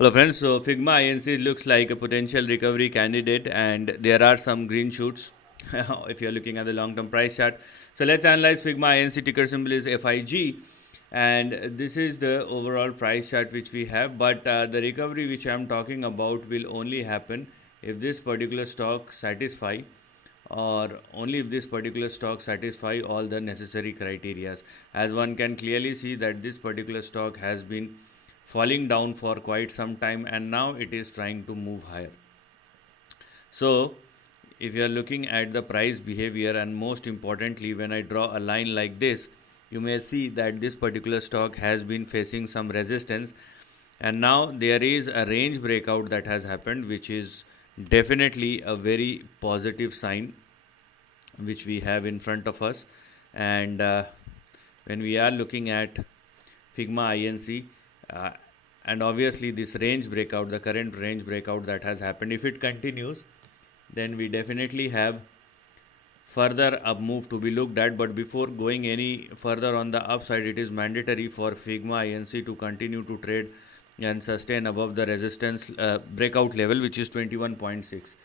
Hello friends, so Figma INC looks like a potential recovery candidate and there are some green shoots if you're looking at the long term price chart. So let's analyze Figma INC, ticker symbol is FIG, and this is the overall price chart which we have, but the recovery which I'm talking about will only happen if this particular stock satisfy or only if this particular stock satisfy all the necessary criterias. As one can clearly see that this particular stock has been falling down for quite some time and now it is trying to move higher. So if you are looking at the price behavior, and most importantly when I draw a line like this, you may see that this particular stock has been facing some resistance, and now there is a range breakout that has happened, which is definitely a very positive sign which we have in front of us. And when we are looking at Figma INC, and obviously this range breakout, the current range breakout that has happened, if it continues, then we definitely have further up move to be looked at. But before going any further on the upside, it is mandatory for Figma INC to continue to trade and sustain above the resistance breakout level, which is 21.6.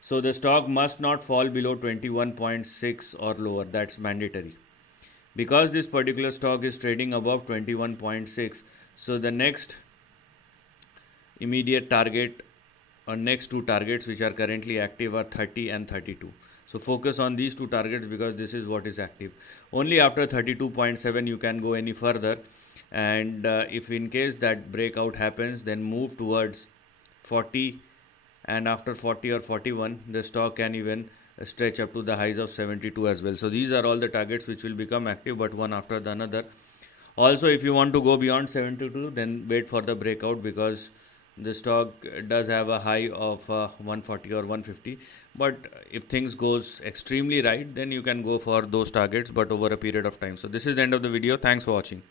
So the stock must not fall below 21.6 or lower. That's mandatory. Because this particular stock is trading above 21.6, so the next immediate target or next two targets which are currently active are 30 and 32. So focus on these two targets because this is what is active. Only after 32.7 you can go any further, and if in case that breakout happens, then move towards 40, and after 40 or 41 the stock can even stretch up to the highs of 72 as well. So these are all the targets which will become active, but one after the another. Also, if you want to go beyond 72, then wait for the breakout, because the stock does have a high of 140 or 150. But if things goes extremely right, then you can go for those targets, but over a period of time. So this is the end of the video. Thanks for watching.